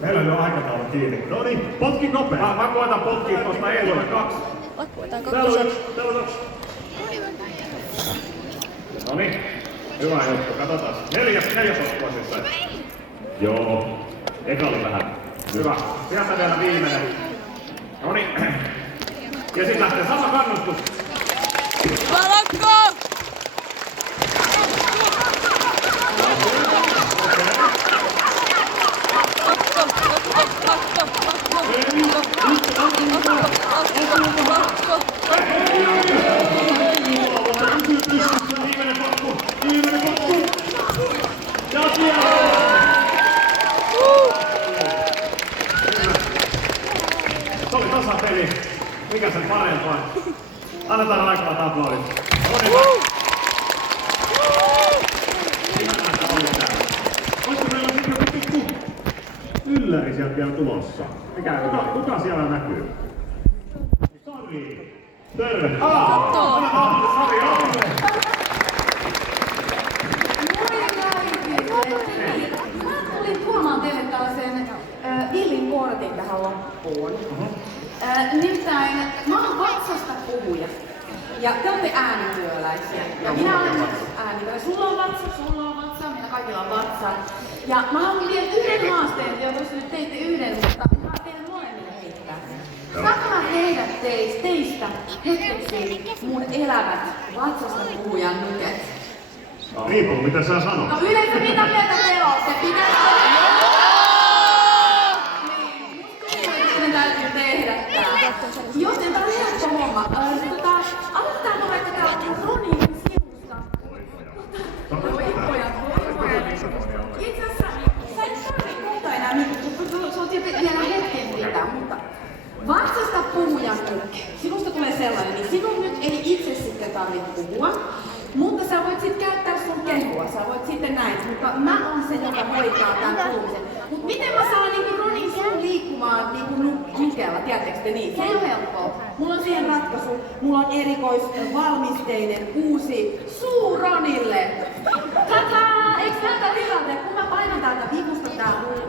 Meillä on jo aikataulu kiinni. No niin, potki nopea. Mä koetan potkia tuosta Eelulle 2. Lakkuetaan Täällä on kakkosen. yksi, täällä on yksi. No niin, hyvä juttu, katsotaan. Neljäs ottava siis. Joo, eka oli vähän. Hyvä, sieltä vielä viimeinen. No niin. Ja sit lähtee sama kannustus. Hyvä lakko! Se oli tasapeli. Mikä sen parempaa? Annetaan aikaa aplodit. Olisiko meillä sitten joku pikku ylläri sieltä vielä tulossa? Kuka siellä näkyy? Sari! Terve! Annetaan Sari Aule! Mä tulin tuomaan teille tällaisen villin kortin tähän loppuun. Nimittäin mä oon vatsasta puhuja. Ja te olette äänityöläisiä. Ja minä olen äänityöläisiä. Sulla on vatsa, meillä kaikilla on vatsa. Ja mä haluan vielä yhden haasteen, ja tuossa nyt teitte yhden, mutta mä teidän molemmille heittää. Saanko mä tehdä teistä hetkeksi mun elävät vatsasta puhujan nuket? Riippuu mitä sä sanot. No yleensä mitä mieltä te ootte? Pitäisikö? Niin, musta tuntuu, että teidän täytyy tehdä tää. Joten tää on helppo homma. Aloitetaanko vaikka täällä Ronin sivusta? Voipoja. Itse asiassa sä et tarvii muuta enää, kun sä oot vielä hetken pitää, mutta vatsasta puhujan nukke. Sinusta tulee sellainen, niin sinun nyt ei itse sitten tarvitse puhua. Mutta sä voit sitten käyttää sun kehua, sä voit sitten näin, mutta mä oon se, joka hoitaa tän puhumisen. Mut miten mä saan niinku Ronin suun liikkumaan niinku nukella, tiedättekö te niin? Se ei oo helppoa. Mulla on siihen ratkaisu, mulla on erikoisvalmisteinen uusi suu Ronille. Tadaa! Eiks näytä hyvältä? Kun mä painan täältä viikusta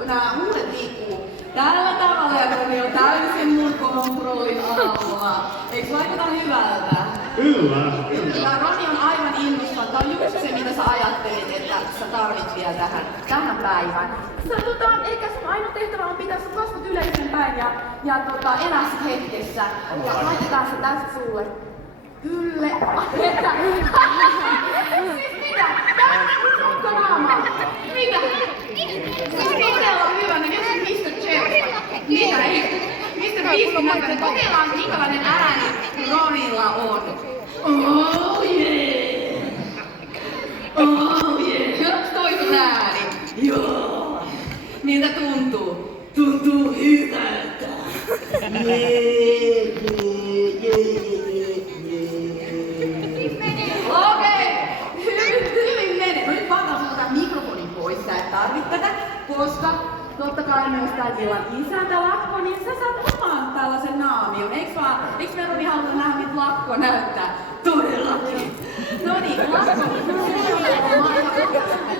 nää huulet liikkuu tällä tavalla ja Roni on täysin mun kontrollin alla. Eiks vaikuta hyvältä? Kyllä. Roni on aivan innoissaan. Tää on just se, mitä sä ajattelit, että sä tarvit vielä tähän päivään. Eikä sun ainoa tehtävä on pitää sun kasvot yleisen päin ja elää sit hetkessä. Ja laitetaan se tästä sulle. Ylle. Siis mitä? Tää on runkonaama. Mitä? Se on todella hyvä, niin jos Mr. Chelsea. Mitä? Mr. Beast, kokeillaan minkälainen ääni Ronilla on. Oh yeah! Oh yeah! Onks toisen ääni? Joo! Miltä tuntuu? Tuntuu hyvältä! Okei! Hyvin mene! No nyt vaan otetaan mikrofonin pois, sä et tarvit tätä, koska totta kai myös tää illan isäntä Lakko, niin sä saat oman tällaisen naamion, eiks vaan? Eiks me Roni haluta nähdä, mitä Lakko näyttää? Todellakin! No niin, Lakko,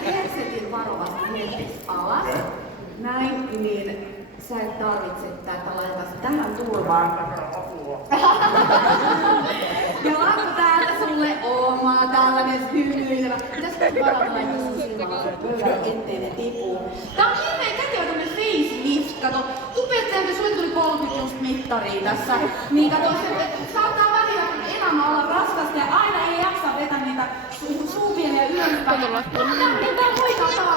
headsetin varovasti hetkeksi alas. Näin, niin sä et tarvitse tätä, laitetaan se tähän turvaan. Ja Lakko täältä sulle oma tällainen hymyilevä. Pitäisikö varata laittaa sun silmälasit pöydälle, ettei ne tipuu? Tää on hirveen kätevä tämmönen facelift, kato. Upeattajalta sulle tuli 30 just mittaria tässä. Niin kato, se saattaa välillä elämä olla raskasta ja aina ei jaksa vetää niitä suupieniä ylöspäin. Tää on hoitaa tavallaan